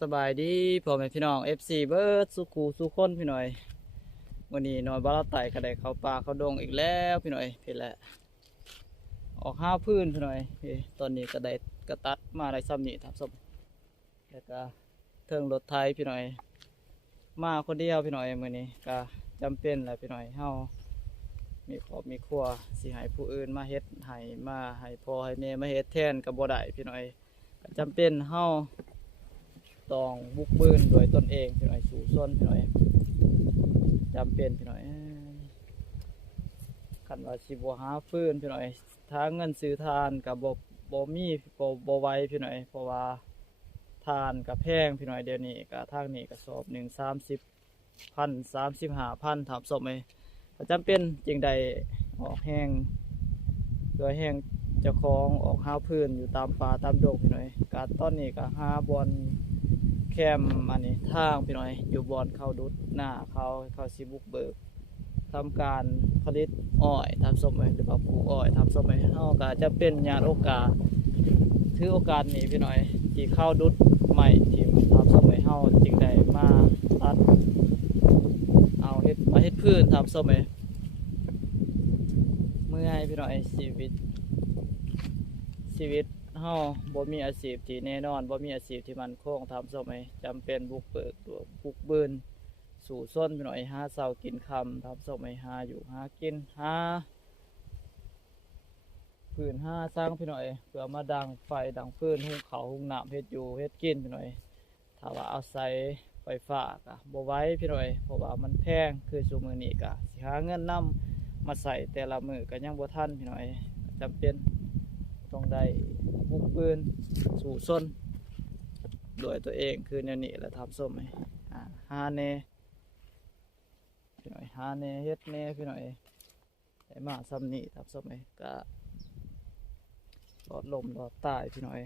สบายดีพ่อแม่พี่น้อง FC เบิร์ดสุขูสุคนพี่หน่อยวันนี้นอนบ้านไต่ก็ได้เข้าป่าเข้าดงอีกแล้วพี่หน่อยพี่แหละออกห้าพื้นพี่หน่อยพี่ตอนนี้ก็ได้กระตัดมาได้ซ้ำนี่ทับศพแล้วก็เทิงรถไถพี่หน่อยมาคนเดียวพี่หน่อยมื้อนี้ก็จำเป็นแหละพี่หน่อยเฮามีครอบมีครัวสิให้ผู้อื่นมาเฮ็ดให้มาให้พ่อให้แม่มาเฮ็ดแทนก็บ่ได้พี่หน่อยก็จำเป็นเฮาต้องบุกบืนโดยตนเองพี่หน่อยสู่ซนพี่หน่อยจำเป็นพี่หน่อยคันว่าสิบ่หาฟืนพี่หน่อยถ้าเงินซื้อทานกับบ่มีบ่ไหวพี่หน่อยเพราะว่าทานกับแพงพี่หน่อยเดี๋ยวนี้ก็ทางนี้ก็สอบหนึ่ง30,000 35,000ถามสมไหมก็จำเป็นจึงได้ออกแห้งโดยแห้งเจ้าของออกหาพื้นอยู่ตามป่าตามดงพี่หน่อยก็ตอนนี้ก็หาบอลแคมอันนี้ทางพี่หน่อยอยู่บอนเขาดุดหน้าเขาสิบุกเบิกทำการผลิตอ้อยทำส้มหรือว่าปลูกอ้อยทำส้มเฮาก็จะเป็นญาติโอกาสถือโอกาสนี้พี่หน่อยที่เข้าดุดใหม่ที่ทำส้มเฮาจึงได้มาตัดเอาเฮ็ดมาเฮ็ดพื้นทำส้มเมื่อให้พี่หน่อยชีวิตเฮาบ่มีอาชีพที่แน่นอนบ่มีอาชีพที่มั่นคงทำส้มจำเป็นบุกเบิกตัวบุกบืนสู่ส้นพี่หน่อยหาเช้ากินค่ำทำส้มหาอยู่หากินหาพื้นหาสร้างพี่หน่อยเพื่อมาดังไฟดังฟืนหุงข้าวหุงน้ำเฮ็ดอยู่เฮ็ดกินพี่หน่อยถ้าว่าเอาศัยไฟฟ้าก็บ่ไหวพี่หน่อยเพราะว่ามันแพงคือซุมื้อนี้ก็สิหาเงินนำมาใส่แต่ละมื้อก็ยังบ่ทันพี่หน่อยจำเป็นต้องได้บุกบืนสู่ซนโดยตัวเองคือแนวนี้แหละทำส้มหาแน่พี่หน่อยหาแน่เฮ็ดแน่พี่หน่อยได้มาซ้ำนี่ทำส้มก็หลอดลมหลอดใต้พี่หน่อย